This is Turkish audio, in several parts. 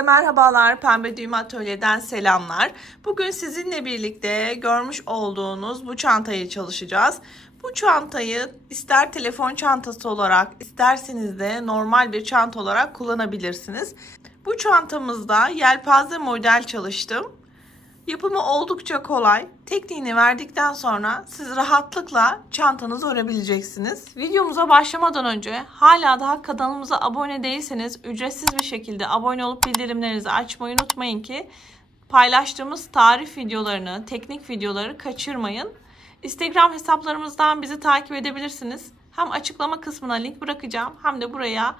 Herkese merhabalar. Pembe Düğme Atölye'den selamlar. Bugün sizinle birlikte görmüş olduğunuz bu çantayı çalışacağız. Bu çantayı ister telefon çantası olarak, isterseniz de normal bir çanta olarak kullanabilirsiniz. Bu çantamızda yelpaze model çalıştım. Yapımı oldukça kolay. Tekniğini verdikten sonra siz rahatlıkla çantanızı örebileceksiniz. Videomuza başlamadan önce hala daha kanalımıza abone değilseniz ücretsiz bir şekilde abone olup bildirimlerinizi açmayı unutmayın ki paylaştığımız tarif videolarını, teknik videoları kaçırmayın. Instagram hesaplarımızdan bizi takip edebilirsiniz. Hem açıklama kısmına link bırakacağım hem de buraya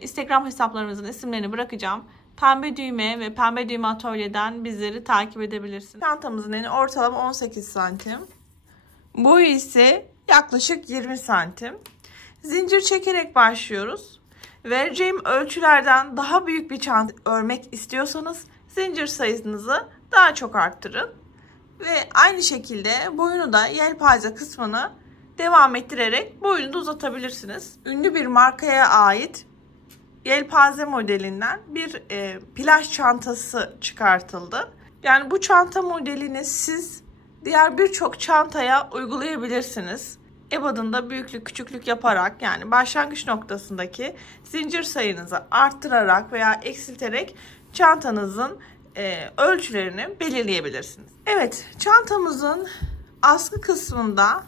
Instagram hesaplarımızın isimlerini bırakacağım. Pembe Düğme ve Pembe Düğme Atölye'den bizleri takip edebilirsiniz. Çantamızın eni ortalama 18 santim. Boyu ise yaklaşık 20 santim. Zincir çekerek başlıyoruz. Vereceğim ölçülerden daha büyük bir çanta örmek istiyorsanız zincir sayınızı daha çok arttırın. Ve aynı şekilde boyunu da yelpaze kısmını devam ettirerek boyunu da uzatabilirsiniz. Ünlü bir markaya ait yelpaze modelinden bir plaj çantası çıkartıldı. Yani bu çanta modelini siz diğer birçok çantaya uygulayabilirsiniz. Ebatında büyüklük küçüklük yaparak, yani başlangıç noktasındaki zincir sayınızı arttırarak veya eksilterek çantanızın ölçülerini belirleyebilirsiniz. Evet, çantamızın askı kısmında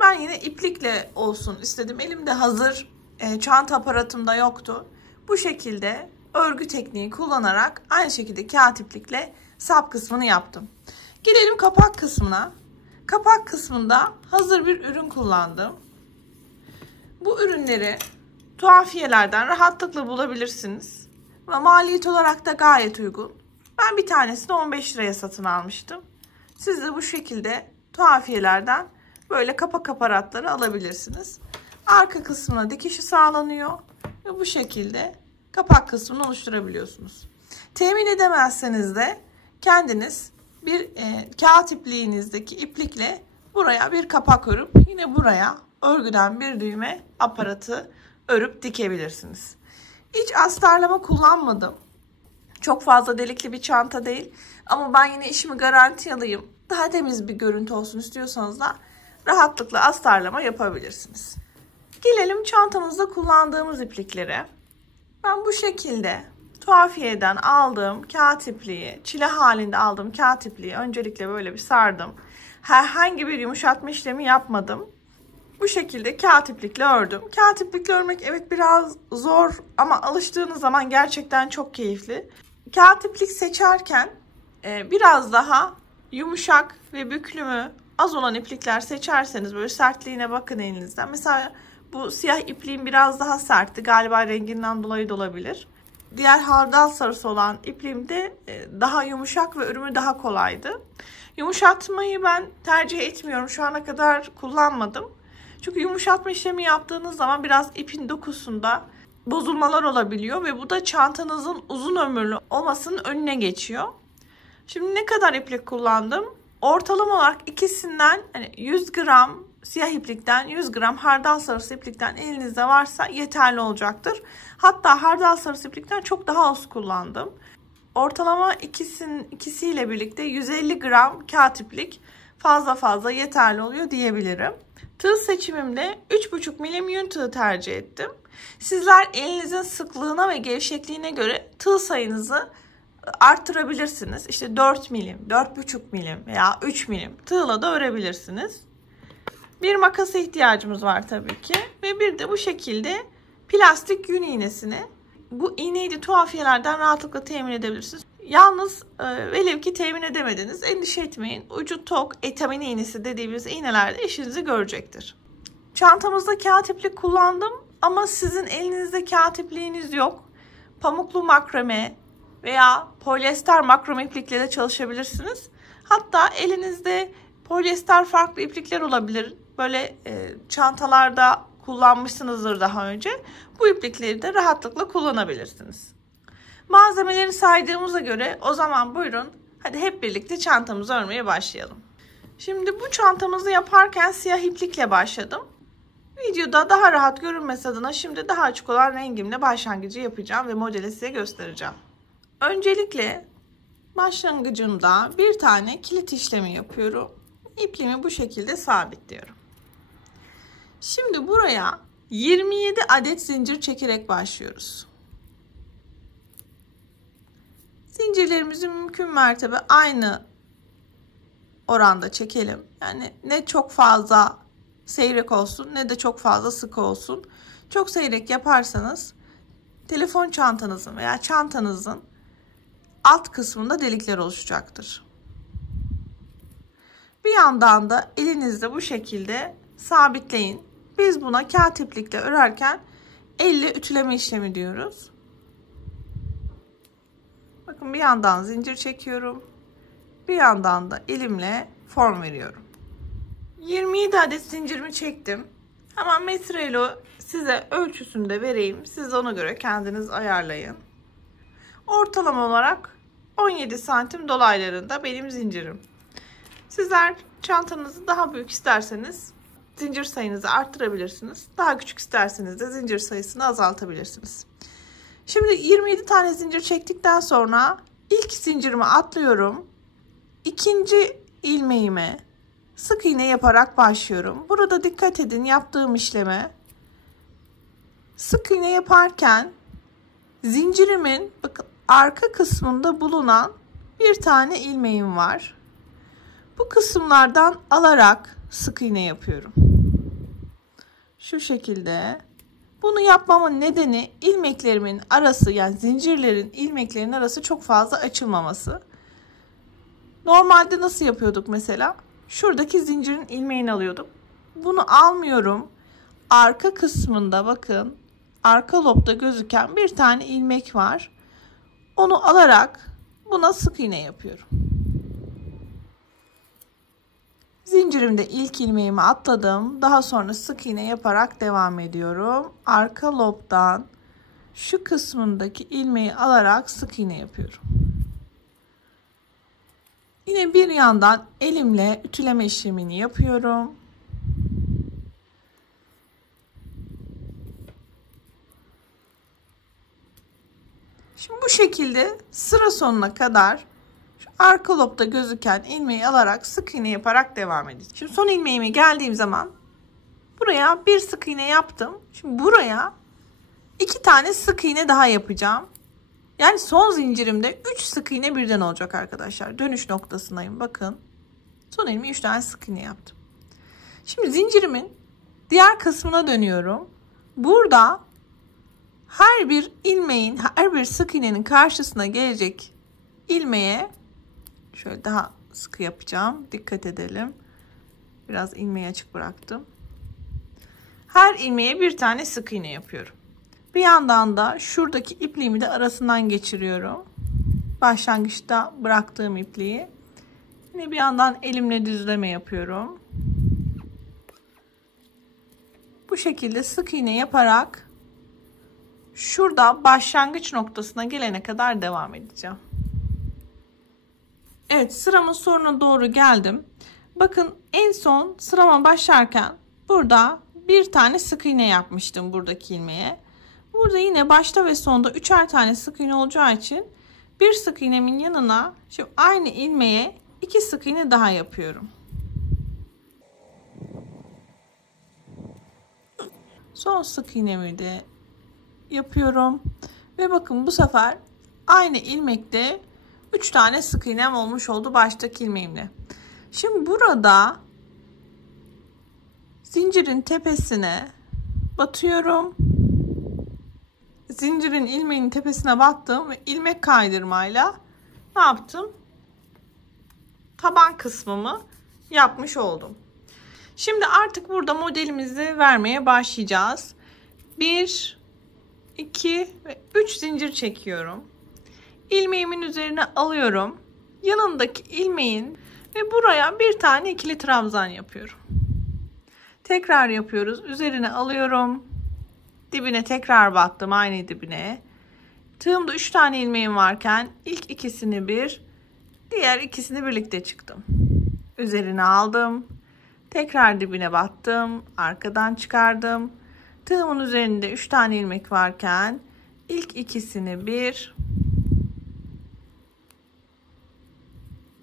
ben yine iplikle olsun istedim. Elimde hazır çanta aparatım da yoktu. Bu şekilde örgü tekniği kullanarak aynı şekilde kağıt iplikle sap kısmını yaptım. Gelelim kapak kısmına. Kapak kısmında hazır bir ürün kullandım. Bu ürünleri tuhafiyelerden rahatlıkla bulabilirsiniz. Ve maliyet olarak da gayet uygun. Ben bir tanesini 15 liraya satın almıştım. Siz de bu şekilde tuhafiyelerden böyle kapak aparatları alabilirsiniz. Arka kısmına dikişi sağlanıyor. Ve bu şekilde kapak kısmını oluşturabiliyorsunuz. Temin edemezseniz de kendiniz bir kağıt ipliğinizdeki iplikle buraya bir kapak örüp yine buraya örgüden bir düğme aparatı örüp dikebilirsiniz. Hiç astarlama kullanmadım. Çok fazla delikli bir çanta değil. Ama ben yine işimi garanti alayım, daha temiz bir görüntü olsun istiyorsanız da rahatlıkla astarlama yapabilirsiniz. Gelelim çantamızda kullandığımız ipliklere. Ben bu şekilde tuhafiyeden aldığım kağıt ipliği, çile halinde aldığım kağıt ipliği öncelikle böyle bir sardım. Herhangi bir yumuşatma işlemi yapmadım. Bu şekilde kağıt iplikle ördüm. Kağıt iplikle örmek evet biraz zor ama alıştığınız zaman gerçekten çok keyifli. Kağıt iplik seçerken biraz daha yumuşak ve büklümü az olan iplikler seçerseniz böyle sertliğine bakın elinizden. Mesela bu siyah ipliğim biraz daha sertti. Galiba renginden dolayı da olabilir. Diğer hardal sarısı olan ipliğim de daha yumuşak ve örümü daha kolaydı. Yumuşatmayı ben tercih etmiyorum. Şu ana kadar kullanmadım. Çünkü yumuşatma işlemi yaptığınız zaman biraz ipin dokusunda bozulmalar olabiliyor. Ve bu da çantanızın uzun ömürlü olmasının önüne geçiyor. Şimdi ne kadar iplik kullandım? Ortalama olarak ikisinden 100 gram siyah iplikten 100 gram hardal sarısı iplikten elinizde varsa yeterli olacaktır. Hatta hardal sarısı iplikten çok daha az kullandım. Ortalama ikisiyle birlikte 150 gram kağıt iplik fazla yeterli oluyor diyebilirim. Tığ seçimimde 3,5 milim yün tığı tercih ettim. Sizler elinizin sıklığına ve gevşekliğine göre tığ sayınızı arttırabilirsiniz. İşte 4 milim, 4,5 milim veya 3 milim tığla da örebilirsiniz. Bir makasa ihtiyacımız var tabii ki. Ve bir de bu şekilde plastik yün iğnesini. Bu iğneyi de tuhafiyelerden rahatlıkla temin edebilirsiniz. Yalnız velev ki temin edemediniz, endişe etmeyin. Ucu tok, etamin iğnesi dediğimiz iğneler de işinizi görecektir. Çantamızda kağıt iplik kullandım ama sizin elinizde kağıt ipliğiniz yok. Pamuklu makrame veya polyester makrame iplikle de çalışabilirsiniz. Hatta elinizde polyester farklı iplikler olabilir. Böyle çantalarda kullanmışsınızdır daha önce. Bu iplikleri de rahatlıkla kullanabilirsiniz. Malzemeleri saydığımıza göre o zaman buyurun hadi hep birlikte çantamızı örmeye başlayalım. Şimdi bu çantamızı yaparken siyah iplikle başladım. Videoda daha rahat görünmesi adına şimdi daha açık olan rengimle başlangıcı yapacağım ve modeli size göstereceğim. Öncelikle başlangıcında bir tane kilit işlemi yapıyorum. İpliğimi bu şekilde sabitliyorum. Şimdi buraya 27 adet zincir çekerek başlıyoruz. Zincirlerimizi mümkün mertebe aynı oranda çekelim. Yani ne çok fazla seyrek olsun ne de çok fazla sık olsun. Çok seyrek yaparsanız telefon çantanızın veya çantanızın alt kısmında delikler oluşacaktır. Bir yandan da elinizde bu şekilde sabitleyin. Biz buna kağıt iplikle örerken elle ütüleme işlemi diyoruz. Bakın bir yandan zincir çekiyorum. Bir yandan da elimle form veriyorum. 27 adet zincirimi çektim. Hemen metreyle size ölçüsünü de vereyim. Siz ona göre kendiniz ayarlayın. Ortalama olarak 17 santim dolaylarında benim zincirim. Sizler çantanızı daha büyük isterseniz zincir sayınızı arttırabilirsiniz. Daha küçük isterseniz de zincir sayısını azaltabilirsiniz. Şimdi 27 tane zincir çektikten sonra ilk zincirimi atlıyorum. İkinci ilmeğime sık iğne yaparak başlıyorum. Burada dikkat edin yaptığım işleme. Sık iğne yaparken zincirimin bakın arka kısmında bulunan bir tane ilmeğim var. Bu kısımlardan alarak sık iğne yapıyorum. Şu şekilde. Bunu yapmamın nedeni ilmeklerimin arası, yani zincirlerin ilmeklerin arası çok fazla açılmaması. Normalde nasıl yapıyorduk mesela? Şuradaki zincirin ilmeğini alıyorduk. Bunu almıyorum. Arka kısmında bakın arka lobda gözüken bir tane ilmek var. Onu alarak buna sık iğne yapıyorum. Zincirimde ilk ilmeğimi atladım. Daha sonra sık iğne yaparak devam ediyorum. Arka lobdan şu kısmındaki ilmeği alarak sık iğne yapıyorum. Yine bir yandan elimle ütüleme işlemini yapıyorum. Şimdi bu şekilde sıra sonuna kadar şu arka lobda gözüken ilmeği alarak sık iğne yaparak devam edeceğim. Şimdi son ilmeğime geldiğim zaman buraya bir sık iğne yaptım. Şimdi buraya 2 tane sık iğne daha yapacağım. Yani son zincirimde 3 sık iğne birden olacak arkadaşlar. Dönüş noktasındayım. Bakın. Son ilmeğe 3 tane sık iğne yaptım. Şimdi zincirimin diğer kısmına dönüyorum. Burada her bir ilmeğin, her bir sık iğnenin karşısına gelecek ilmeğe şöyle daha sıkı yapacağım. Dikkat edelim. Biraz ilmeği açık bıraktım. Her ilmeğe bir tane sık iğne yapıyorum. Bir yandan da şuradaki ipliğimi de arasından geçiriyorum. Başlangıçta bıraktığım ipliği. Yine bir yandan elimle düzleme yapıyorum. Bu şekilde sık iğne yaparak şurada başlangıç noktasına gelene kadar devam edeceğim. Evet, sıramın sonuna doğru geldim. Bakın en son sırama başlarken burada bir tane sık iğne yapmıştım buradaki ilmeğe. Burada yine başta ve sonda 3'er tane sık iğne olacağı için bir sık iğnemin yanına şu aynı ilmeğe 2 sık iğne daha yapıyorum. Son sık iğnemi de yapıyorum. Ve bakın bu sefer aynı ilmekte 3 tane sık iğnem olmuş oldu baştaki ilmeğimle. Şimdi burada zincirin tepesine batıyorum. Zincirin ilmeğin tepesine battım ve ilmek kaydırmayla ne yaptım? Taban kısmımı yapmış oldum. Şimdi artık burada modelimizi vermeye başlayacağız. 1, 2 ve 3 zincir çekiyorum. İlmeğimin üzerine alıyorum. Yanındaki ilmeğin ve buraya bir tane ikili trabzan yapıyorum. Tekrar yapıyoruz. Üzerine alıyorum. Dibine tekrar battım, aynı dibine. Tığımda 3 tane ilmeğim varken ilk ikisini bir, diğer ikisini birlikte çıktım. Üzerine aldım. Tekrar dibine battım. Arkadan çıkardım. Tığımın üzerinde 3 tane ilmek varken ilk ikisini bir,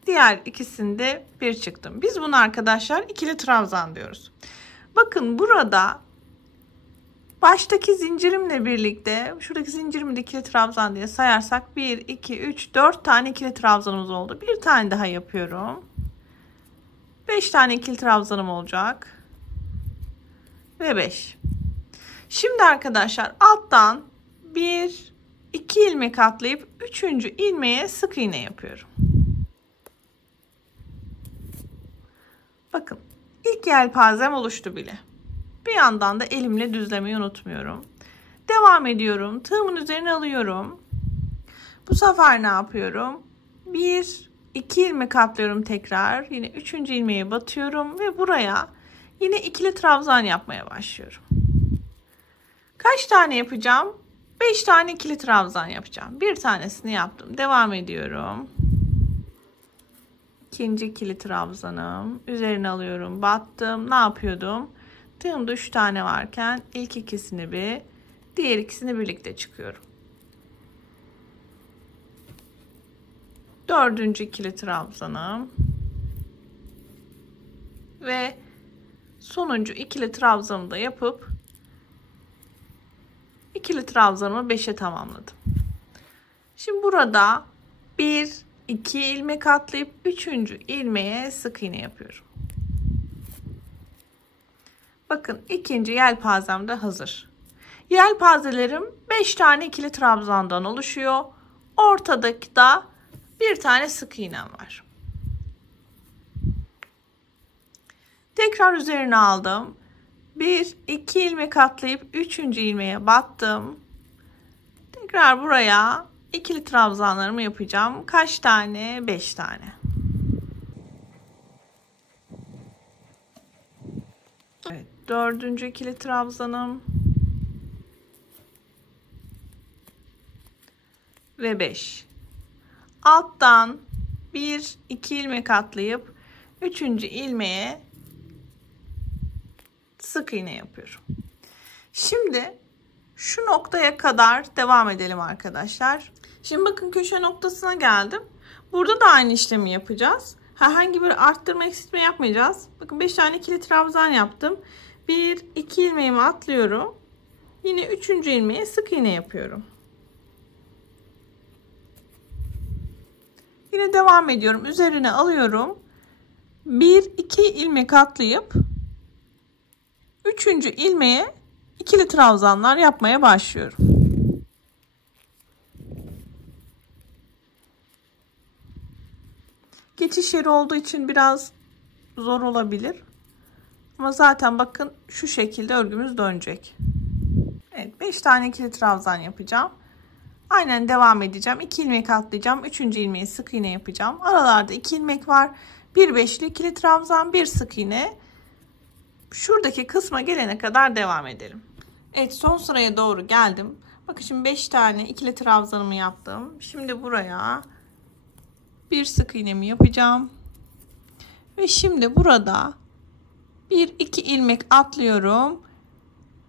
Diğer ikisinde bir çıktım. Biz bunu arkadaşlar ikili trabzan diyoruz. Bakın burada baştaki zincirimle birlikte şuradaki zincirimi de ikili trabzan diye sayarsak 1, 2, 3, 4 tane ikili trabzanımız oldu. Bir tane daha yapıyorum. 5 tane ikili trabzanım olacak. Ve 5. Şimdi arkadaşlar alttan 1, 2 ilmek atlayıp 3. ilmeğe sık iğne yapıyorum. Bakın ilk yelpazem oluştu bile. Bir yandan da elimle düzlemeyi unutmuyorum. Devam ediyorum. Tığımın üzerine alıyorum. Bu sefer ne yapıyorum? 1, 2 ilmek atlıyorum tekrar. Yine 3. ilmeğe batıyorum ve buraya yine ikili trabzan yapmaya başlıyorum. Kaç tane yapacağım? 5 tane ikili trabzan yapacağım. Bir tanesini yaptım. Devam ediyorum. İkinci ikili trabzanım. Üzerine alıyorum. Battım. Ne yapıyordum? Tığımda 3 tane varken ilk ikisini bir, diğer ikisini birlikte çıkıyorum. Dördüncü ikili trabzanım. Ve sonuncu ikili trabzanımı da yapıp ikili trabzanımı 5'e tamamladım. Şimdi burada 1, 2 ilmek atlayıp 3. ilmeğe sık iğne yapıyorum. Bakın ikinci yelpazem de hazır. Yelpazelerim 5 tane ikili trabzandan oluşuyor. Ortadaki da bir tane sık iğnem var. Tekrar üzerine aldım. 1, 2 ilmek atlayıp 3. ilmeğe battım. Tekrar buraya ikili trabzanlarımı yapacağım. Kaç tane? 5 tane. Evet, dördüncü ikili trabzanım. Ve 5. Alttan 1, 2 ilmek atlayıp 3. ilmeğe sık iğne yapıyorum. Şimdi şu noktaya kadar devam edelim arkadaşlar. Şimdi bakın köşe noktasına geldim. Burada da aynı işlemi yapacağız. Herhangi bir arttırma eksiltme yapmayacağız. Bakın 5 tane ikili trabzan yaptım. 1, 2 ilmeğimi atlıyorum. Yine 3. ilmeğe sık iğne yapıyorum. Yine devam ediyorum. Üzerine alıyorum. 1, 2 ilmek atlayıp 3. ilmeğe ikili trabzanlar yapmaya başlıyorum. Geçiş yeri olduğu için biraz zor olabilir. Ama zaten bakın şu şekilde örgümüz dönecek. Evet, 5 tane ikili trabzan yapacağım. Aynen devam edeceğim. 2 ilmek atlayacağım. 3. ilmeği sık iğne yapacağım. Aralarda 2 ilmek var. Bir beşli ikili trabzan, bir sık iğne. Şuradaki kısma gelene kadar devam edelim. Evet, son sıraya doğru geldim. Bakın şimdi 5 tane ikili trabzanımı yaptım. Şimdi buraya bir sık iğnemi yapacağım. Ve şimdi burada 1-2 ilmek atlıyorum.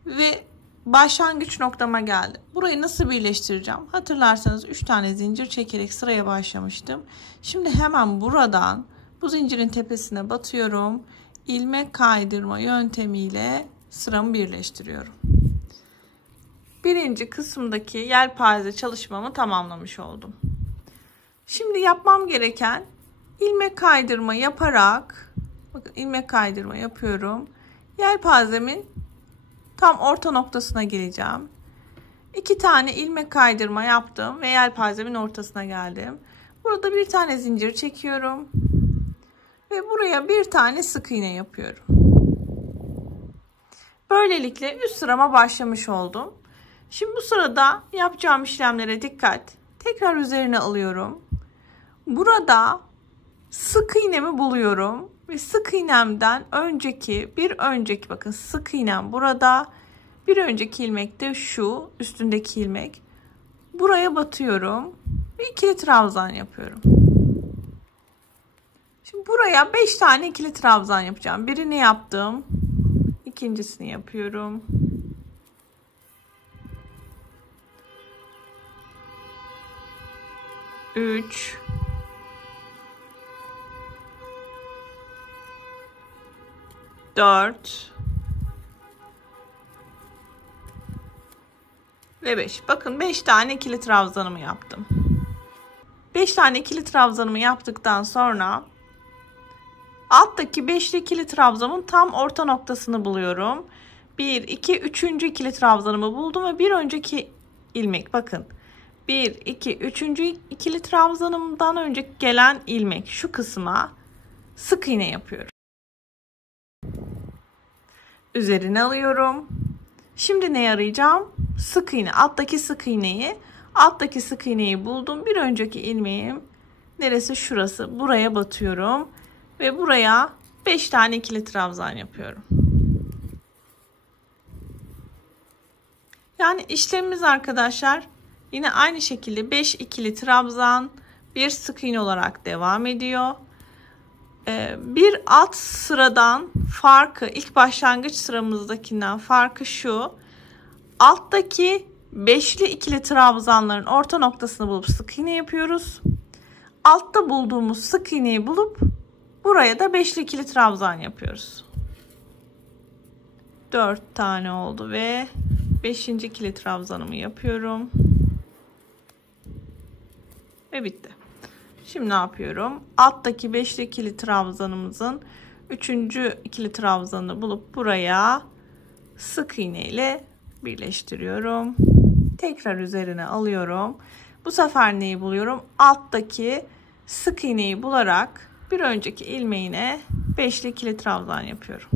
Ve başlangıç noktama geldim. Burayı nasıl birleştireceğim? Hatırlarsanız 3 tane zincir çekerek sıraya başlamıştım. Şimdi hemen buradan bu zincirin tepesine batıyorum. İlmek kaydırma yöntemiyle sıramı birleştiriyorum. Birinci kısımdaki yelpaze çalışmamı tamamlamış oldum. Şimdi yapmam gereken ilmek kaydırma yaparak, bakın ilmek kaydırma yapıyorum. Yelpazemin tam orta noktasına geleceğim. 2 tane ilmek kaydırma yaptım ve yelpazemin ortasına geldim. Burada bir tane zincir çekiyorum. Ve buraya bir tane sık iğne yapıyorum. Böylelikle üst sırama başlamış oldum. Şimdi bu sırada yapacağım işlemlere dikkat. Tekrar üzerine alıyorum. Burada sık iğnemi buluyorum. Ve sık iğnemden önceki bakın sık iğnem burada. Bir önceki ilmek de şu üstündeki ilmek. Buraya batıyorum. Ve ikili trabzan yapıyorum. Şimdi buraya 5 tane ikili trabzan yapacağım. Birini yaptım. İkincisini yapıyorum. Üç. 4 ve 5. Bakın 5 tane ikili trabzanımı yaptım. 5 tane ikili trabzanımı yaptıktan sonra alttaki 5'li ikili trabzanın tam orta noktasını buluyorum. 1, 2, 3. ikili trabzanımı buldum ve bir önceki ilmek, bakın 1, 2, 3. ikili trabzanımdan önce gelen ilmek şu kısma sık iğne yapıyorum. Üzerine alıyorum. Şimdi ne arayacağım? Sık iğne. Alttaki sık iğneyi buldum. Bir önceki ilmeğim neresi? Şurası. Buraya batıyorum ve buraya 5 tane ikili trabzan yapıyorum. Yani işlemimiz arkadaşlar yine aynı şekilde 5 ikili trabzan, bir sık iğne olarak devam ediyor. Bir alt sıradan farkı, ilk başlangıç sıramızdakinden farkı şu: alttaki 5'li ikili trabzanların orta noktasını bulup sık iğne yapıyoruz. Altta bulduğumuz sık iğneyi bulup buraya da 5'li ikili trabzan yapıyoruz. 4 tane oldu ve 5. ikili trabzanımı yapıyorum. Ve bitti. Şimdi ne yapıyorum? Alttaki 5'li ikili trabzanımızın 3. ikili trabzanını bulup buraya sık iğne ile birleştiriyorum. Tekrar üzerine alıyorum. Bu sefer neyi buluyorum? Alttaki sık iğneyi bularak bir önceki ilmeğine 5'li ikili trabzan yapıyorum.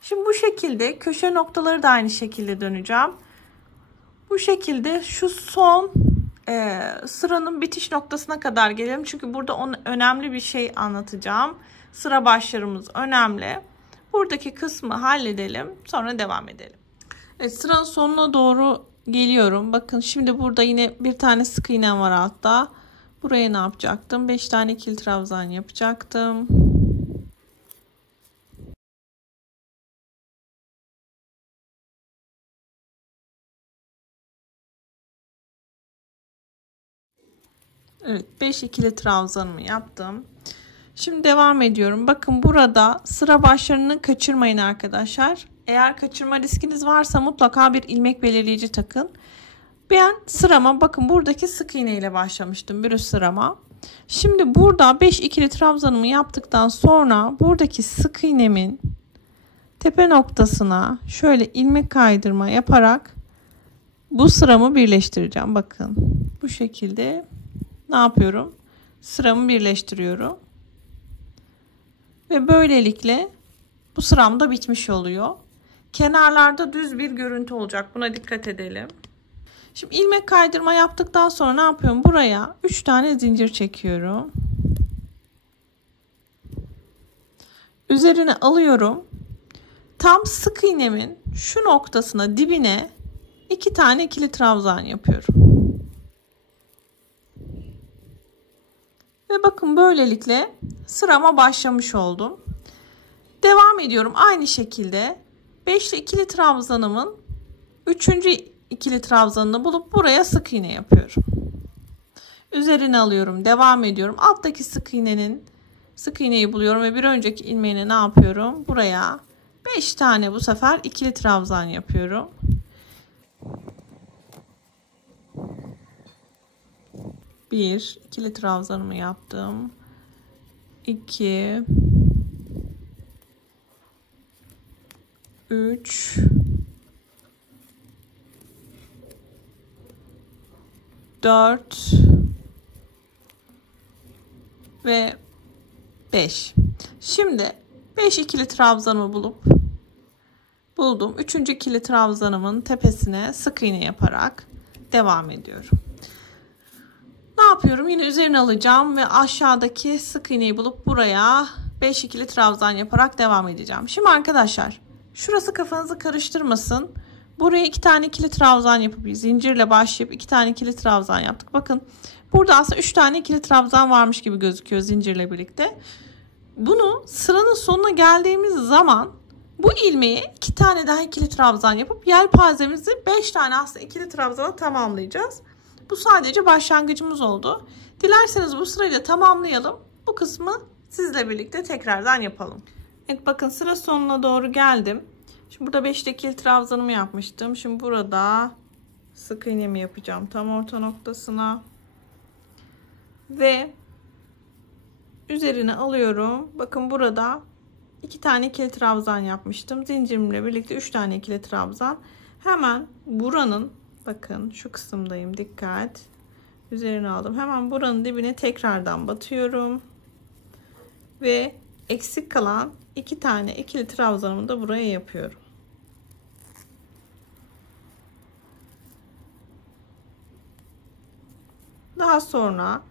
Şimdi bu şekilde köşe noktaları da aynı şekilde döneceğim. Bu şekilde şu son sıranın bitiş noktasına kadar gelelim. Çünkü burada önemli bir şey anlatacağım. Sıra başlarımız önemli. Buradaki kısmı halledelim. Sonra devam edelim. Evet, sıranın sonuna doğru geliyorum. Bakın şimdi burada yine bir tane sık iğnem var altta. Buraya ne yapacaktım? 5 tane ikili trabzan yapacaktım. Evet, 5 ikili trabzanımı yaptım. Şimdi devam ediyorum. Bakın burada sıra başlarını kaçırmayın arkadaşlar. Eğer kaçırma riskiniz varsa mutlaka bir ilmek belirleyici takın. Ben sırama, bakın buradaki sık iğne ile başlamıştım bir üst sırama. Şimdi burada 5 ikili trabzanımı yaptıktan sonra buradaki sık iğnemin tepe noktasına şöyle ilmek kaydırma yaparak bu sıramı birleştireceğim. Bakın bu şekilde ne yapıyorum? Sıramı birleştiriyorum. Ve böylelikle bu sıram da bitmiş oluyor. Kenarlarda düz bir görüntü olacak. Buna dikkat edelim. Şimdi ilmek kaydırma yaptıktan sonra ne yapıyorum? Buraya 3 tane zincir çekiyorum. Üzerine alıyorum. Tam sık iğnemin şu noktasına, dibine 2 tane ikili trabzan yapıyorum. Ve bakın böylelikle sırama başlamış oldum. Devam ediyorum aynı şekilde 5'li ikili trabzanımın 3. ikili trabzanını bulup buraya sık iğne yapıyorum. Üzerine alıyorum, devam ediyorum. Alttaki sık iğneyi buluyorum ve bir önceki ilmeğine ne yapıyorum? Buraya 5 tane bu sefer ikili trabzan yapıyorum. Bir ikili trabzanımı yaptım. 2 3 4 ve 5. Şimdi 5 ikili trabzanımı buldum. 3. ikili trabzanımın tepesine sık iğne yaparak devam ediyorum. Ne yapıyorum? Yine üzerine alacağım ve aşağıdaki sık iğneyi bulup buraya 5 ikili trabzan yaparak devam edeceğim. Şimdi arkadaşlar, şurası kafanızı karıştırmasın. Buraya 2 tane ikili trabzan yapıp zincirle başlayıp 2 tane ikili trabzan yaptık. Bakın burada aslında 3 tane ikili trabzan varmış gibi gözüküyor zincirle birlikte. Bunu sıranın sonuna geldiğimiz zaman bu ilmeğe 2 tane daha ikili trabzan yapıp yelpazemizi 5 tane aslında ikili trabzana tamamlayacağız. Bu sadece başlangıcımız oldu. Dilerseniz bu sırayla tamamlayalım. Bu kısmı sizle birlikte tekrardan yapalım. Evet, bakın sıra sonuna doğru geldim. Şimdi burada 5 ikili trabzanımı yapmıştım. Şimdi burada sık iğnemi yapacağım tam orta noktasına. Ve üzerine alıyorum. Bakın burada 2 tane ikili trabzan yapmıştım. Zincirimle birlikte 3 tane ikili trabzan. Hemen buranın, bakın şu kısımdayım, dikkat. Üzerine aldım. Hemen buranın dibine tekrardan batıyorum. Ve eksik kalan 2 tane ikili trabzanımı da buraya yapıyorum. Daha sonra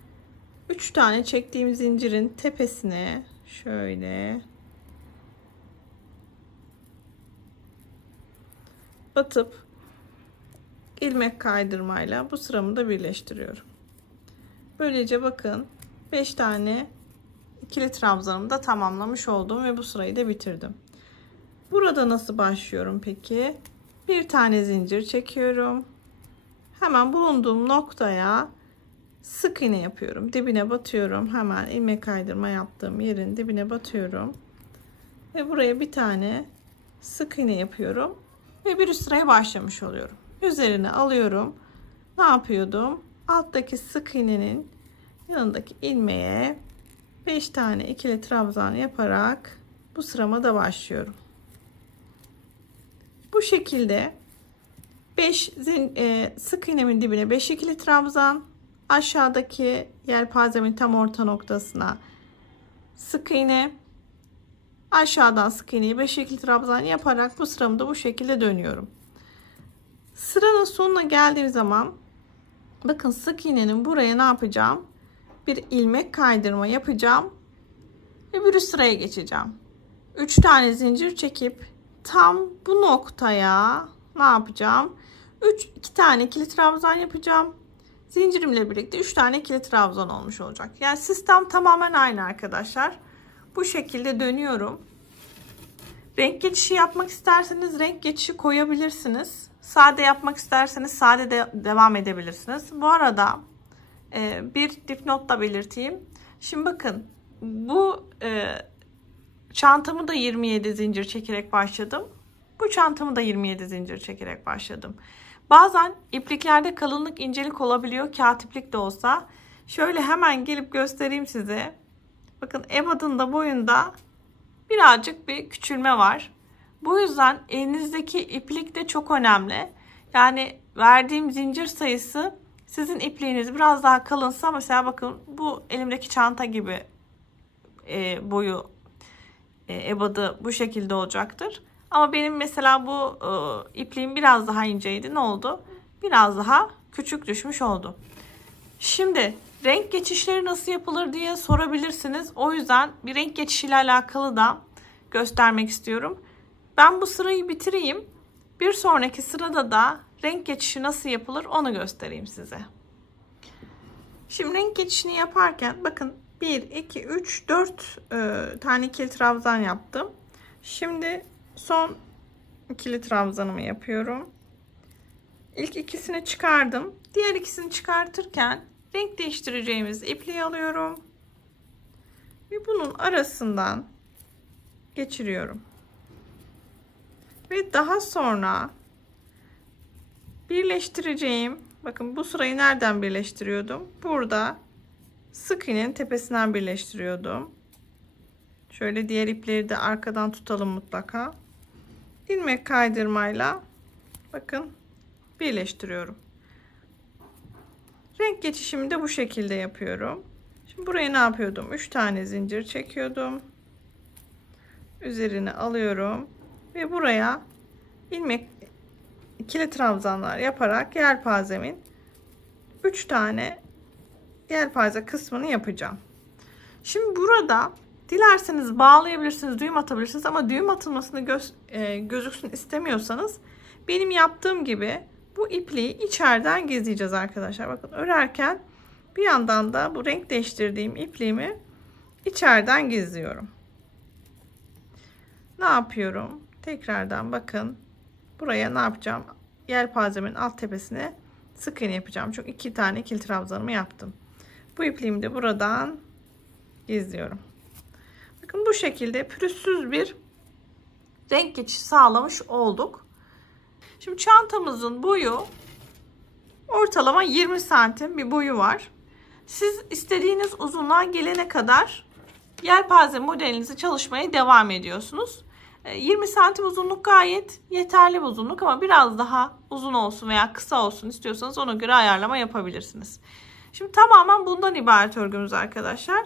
3 tane çektiğim zincirin tepesine şöyle batıp ilmek kaydırmayla bu sıramı da birleştiriyorum. Böylece bakın 5 tane ikili trabzanımı da tamamlamış oldum ve bu sırayı da bitirdim. Burada nasıl başlıyorum peki? Bir tane zincir çekiyorum. Hemen bulunduğum noktaya sık iğne yapıyorum. Dibine batıyorum. Hemen ilmek kaydırma yaptığım yerin dibine batıyorum. Ve buraya bir tane sık iğne yapıyorum. Ve bir üst sıraya başlamış oluyorum. Üzerine alıyorum. Ne yapıyordum? Alttaki sık iğnenin yanındaki ilmeğe 5 tane ikili trabzan yaparak bu sırama da başlıyorum. Bu şekilde 5 sık iğnemin dibine 5 ikili trabzan, aşağıdaki yelpazemin tam orta noktasına sık iğne, aşağıdan sık iğneyi 5 ikili trabzan yaparak bu sıramı da bu şekilde dönüyorum. Sıranın sonuna geldiğim zaman bakın sık iğnenin buraya ne yapacağım? Bir ilmek kaydırma yapacağım ve bir üst sıraya geçeceğim. 3 tane zincir çekip tam bu noktaya ne yapacağım? 2 tane ikili trabzan yapacağım. Zincirimle birlikte 3 tane ikili trabzan olmuş olacak. Yani sistem tamamen aynı arkadaşlar. Bu şekilde dönüyorum. Renk geçişi yapmak isterseniz renk geçişi koyabilirsiniz. Sade yapmak isterseniz sade de devam edebilirsiniz. Bu arada bir dipnot da belirteyim. Şimdi bakın bu çantamı da 27 zincir çekerek başladım. Bu çantamı da 27 zincir çekerek başladım. Bazen ipliklerde kalınlık incelik olabiliyor. Kağıt iplik de olsa. Şöyle hemen gelip göstereyim size. Bakın ebadın da boyunda birazcık bir küçülme var. Bu yüzden elinizdeki iplik de çok önemli. Yani verdiğim zincir sayısı sizin ipliğiniz biraz daha kalınsa, mesela bakın bu elimdeki çanta gibi boyu ebadı bu şekilde olacaktır. Ama benim mesela bu ipliğim biraz daha inceydi. Ne oldu? Biraz daha küçük düşmüş oldu. Şimdi renk geçişleri nasıl yapılır diye sorabilirsiniz. O yüzden bir renk geçişiyle alakalı da göstermek istiyorum. Ben bu sırayı bitireyim. Bir sonraki sırada da renk geçişi nasıl yapılır onu göstereyim size. Şimdi renk geçişini yaparken bakın 1, 2, 3, 4 tane ikili trabzan yaptım. Şimdi son ikili trabzanımı yapıyorum. İlk ikisini çıkardım. Diğer ikisini çıkartırken renk değiştireceğimiz ipliği alıyorum. Ve bunun arasından geçiriyorum. Ve daha sonra birleştireceğim. Bakın bu sırayı nereden birleştiriyordum? Burada sık iğnenin tepesinden birleştiriyordum. Şöyle diğer ipleri de arkadan tutalım mutlaka. İlmek kaydırmayla bakın birleştiriyorum. Renk geçişimi de bu şekilde yapıyorum. Şimdi buraya ne yapıyordum? 3 tane zincir çekiyordum. Üzerine alıyorum ve buraya ilmek ikili trabzanlar yaparak yelpazemin 3 tane yelpaze kısmını yapacağım. Şimdi burada dilerseniz bağlayabilirsiniz, düğüm atabilirsiniz ama düğüm atılmasını gözüksün istemiyorsanız benim yaptığım gibi bu ipliği içeriden gizleyeceğiz arkadaşlar. Bakın örerken bir yandan da bu renk değiştirdiğim ipliğimi içeriden gizliyorum. Ne yapıyorum? Tekrardan bakın buraya ne yapacağım? Yelpazemin alt tepesine sık iğne yapacağım. Çünkü 2 tane ikili trabzanımı yaptım. Bu ipliğimi de buradan gizliyorum. Bakın bu şekilde pürüzsüz bir renk geçişi sağlamış olduk. Şimdi çantamızın boyu ortalama 20 santim bir boyu var. Siz istediğiniz uzunluğa gelene kadar yelpaze modelinizi çalışmaya devam ediyorsunuz. 20 santim uzunluk gayet yeterli bir uzunluk ama biraz daha uzun olsun veya kısa olsun istiyorsanız ona göre ayarlama yapabilirsiniz. Şimdi tamamen bundan ibaret örgümüz arkadaşlar.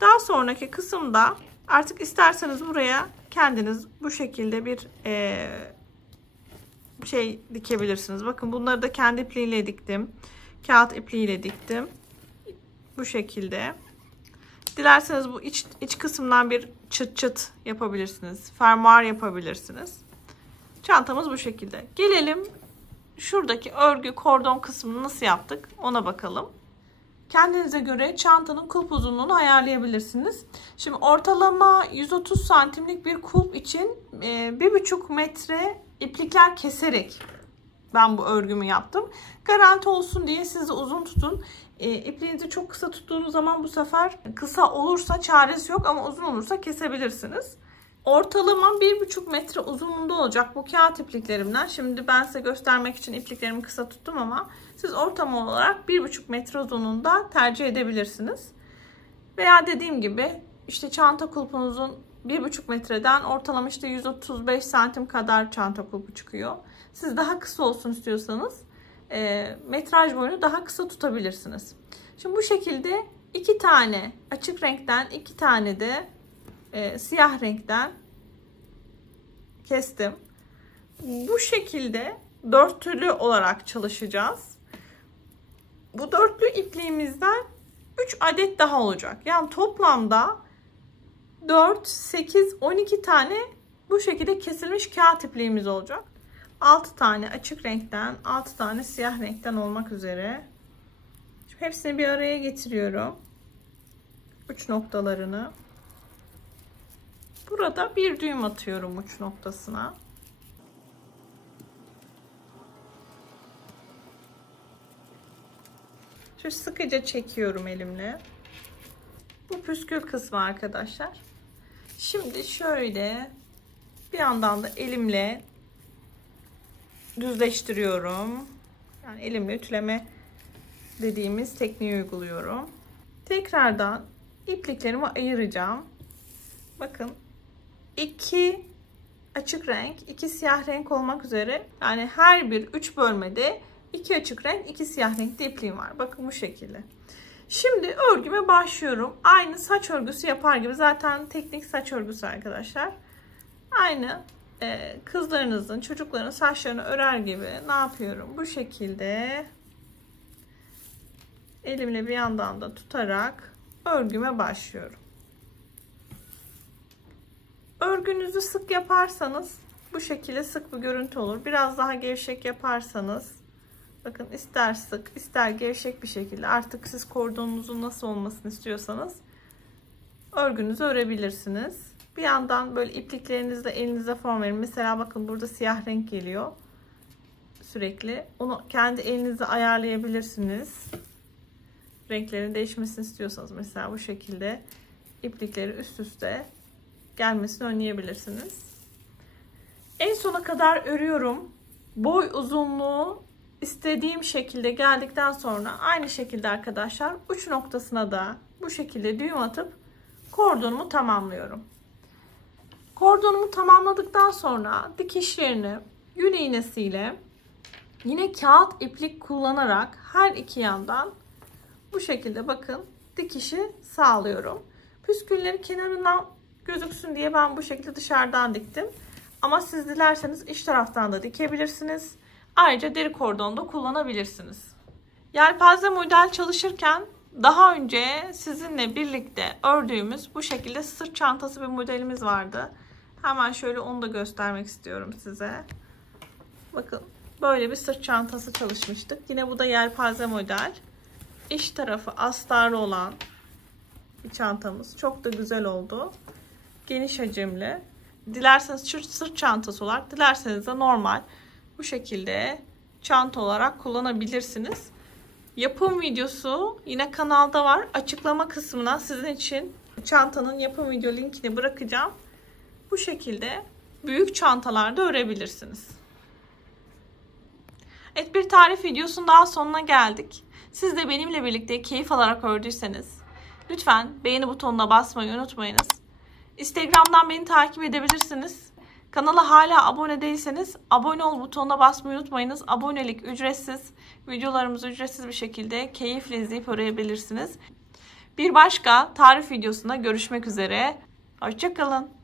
Daha sonraki kısımda artık isterseniz buraya kendiniz bu şekilde bir şey dikebilirsiniz. Bakın bunları da kendi ipliğiyle diktim. Kağıt ipliğiyle diktim. Bu şekilde. Dilerseniz bu iç kısımdan bir çıt çıt yapabilirsiniz. Fermuar yapabilirsiniz. Çantamız bu şekilde. Gelelim şuradaki örgü kordon kısmını nasıl yaptık ona bakalım. Kendinize göre çantanın kulp uzunluğunu ayarlayabilirsiniz. Şimdi ortalama 130 santimlik bir kulp için 1,5 metre iplikler keserek ben bu örgümü yaptım. Garanti olsun diye siz de uzun tutun. İpliğinizi çok kısa tuttuğunuz zaman bu sefer kısa olursa çaresi yok ama uzun olursa kesebilirsiniz. Ortalama 1,5 metre uzunluğunda olacak bu kağıt ipliklerimden. Şimdi ben size göstermek için ipliklerimi kısa tuttum ama siz ortalama olarak 1,5 metre uzunluğunda tercih edebilirsiniz. Veya dediğim gibi işte çanta kulpunuzun 1,5 metreden ortalama işte 135 santim kadar çanta kulpu çıkıyor. Siz daha kısa olsun istiyorsanız metraj boyunu daha kısa tutabilirsiniz. Şimdi bu şekilde 2 tane açık renkten 2 tane de siyah renkten kestim. Bu şekilde dörtlü olarak çalışacağız. Bu dörtlü ipliğimizden 3 adet daha olacak. Yani toplamda 4, 8, 12 tane bu şekilde kesilmiş kağıt ipliğimiz olacak. 6 tane açık renkten, 6 tane siyah renkten olmak üzere. Şimdi hepsini bir araya getiriyorum. Uç noktalarını. Burada bir düğüm atıyorum uç noktasına. Şöyle sıkıca çekiyorum elimle. Bu püskül kısmı arkadaşlar. Şimdi şöyle bir yandan da elimle düzleştiriyorum. Yani elimle ütüleme dediğimiz tekniği uyguluyorum. Tekrardan ipliklerimi ayıracağım. Bakın 2 açık renk, 2 siyah renk olmak üzere yani her bir 3 bölmede 2 açık renk, 2 siyah renkli ipliğim var. Bakın bu şekilde. Şimdi örgüme başlıyorum. Aynı saç örgüsü yapar gibi. Zaten teknik saç örgüsü arkadaşlar. Aynı kızlarınızın, çocukların saçlarını örer gibi ne yapıyorum? Bu şekilde elimle bir yandan da tutarak örgüme başlıyorum. Örgünüzü sık yaparsanız bu şekilde sık bir görüntü olur. Biraz daha gevşek yaparsanız bakın ister sık ister gevşek bir şekilde artık siz kordonunuzun nasıl olmasını istiyorsanız örgünüzü örebilirsiniz. Bir yandan böyle ipliklerinizle elinize form verin. Mesela bakın burada siyah renk geliyor. Sürekli. Onu kendi elinizle ayarlayabilirsiniz. Renklerin değişmesini istiyorsanız mesela bu şekilde iplikleri üst üste gelmesini önleyebilirsiniz. En sona kadar örüyorum. Boy uzunluğu istediğim şekilde geldikten sonra aynı şekilde arkadaşlar uç noktasına da bu şekilde düğüm atıp kordonumu tamamlıyorum. Kordonumu tamamladıktan sonra dikişlerini yün iğnesiyle yine kağıt iplik kullanarak her iki yandan bu şekilde bakın dikişi sağlıyorum. Püskülleri kenarından gözüksün diye ben bu şekilde dışarıdan diktim. Ama siz dilerseniz iç taraftan da dikebilirsiniz. Ayrıca deri kordon da kullanabilirsiniz. Yelpaze model çalışırken daha önce sizinle birlikte ördüğümüz bu şekilde sırt çantası bir modelimiz vardı. Hemen şöyle onu da göstermek istiyorum size. Bakın böyle bir sırt çantası çalışmıştık. Yine bu da yelpaze model. İç tarafı astarlı olan bir çantamız. Çok da güzel oldu. Geniş hacimli. Dilerseniz sırt çantası olarak, dilerseniz de normal bu şekilde çanta olarak kullanabilirsiniz. Yapım videosu yine kanalda var. Açıklama kısmına sizin için çantanın yapım video linkini bırakacağım. Bu şekilde büyük çantalarda örebilirsiniz. Evet, bir tarif videosunun daha sonuna geldik. Siz de benimle birlikte keyif alarak ördüyseniz lütfen beğeni butonuna basmayı unutmayınız. Instagram'dan beni takip edebilirsiniz. Kanala hala abone değilseniz abone ol butonuna basmayı unutmayınız. Abonelik ücretsiz. Videolarımızı ücretsiz bir şekilde keyifle izleyip öğrenebilirsiniz. Bir başka tarif videosunda görüşmek üzere. Hoşça kalın.